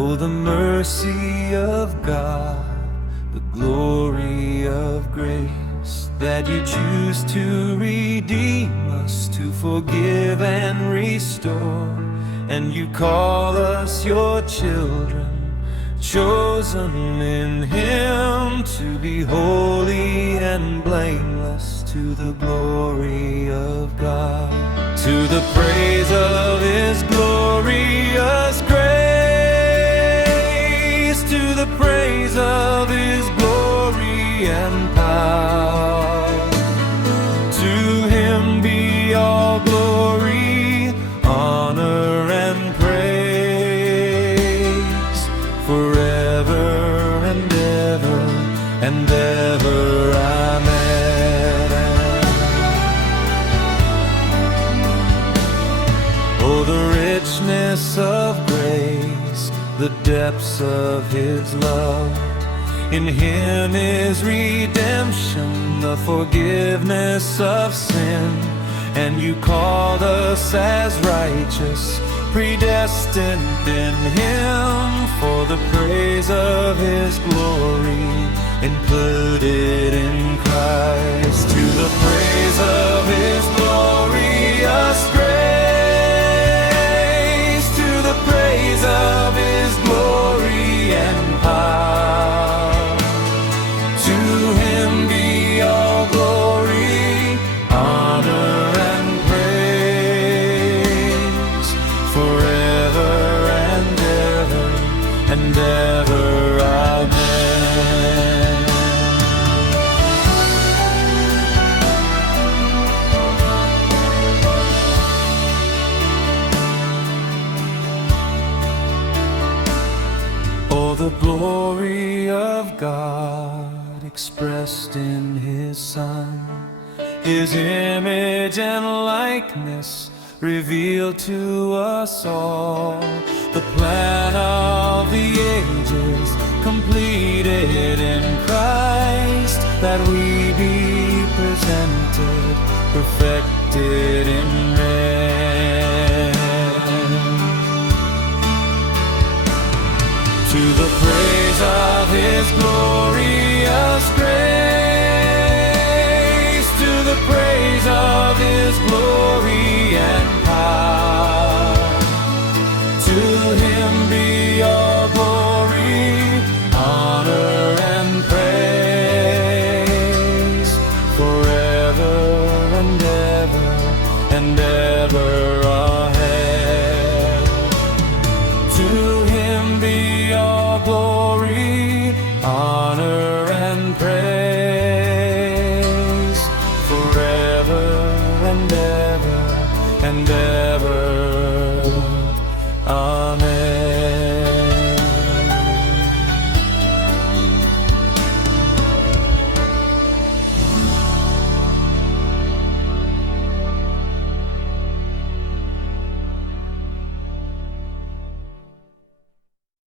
Oh, the mercy of God, the glory of grace, that you choose to redeem us, to forgive and restore. And you call us your children, chosen in Him to be holy and blameless, to the glory of God, to the praise of His glorious grace, to the praise of His glory and power. To Him be all glory, honor and praise, forever and ever and ever. Amen. Oh, the richness of grace, the depths of His love. In Him is redemption, the forgiveness of sin. And you called us as righteous, predestined in Him for the praise of His glory, included in Christ, to the praise of His glorious grace, to the praise of His glory and power. To Him be all glory, honor and praise, forever and ever and ever. Amen. Oh, the glory of God expressed in His Son, His image and likeness revealed to us all. The plan of the ages completed in Christ, that we be presented perfected in man. To the praise of His glorious grace, to the praise of His glory and power. To Him be all glory, honor and praise, forever and ever and ever.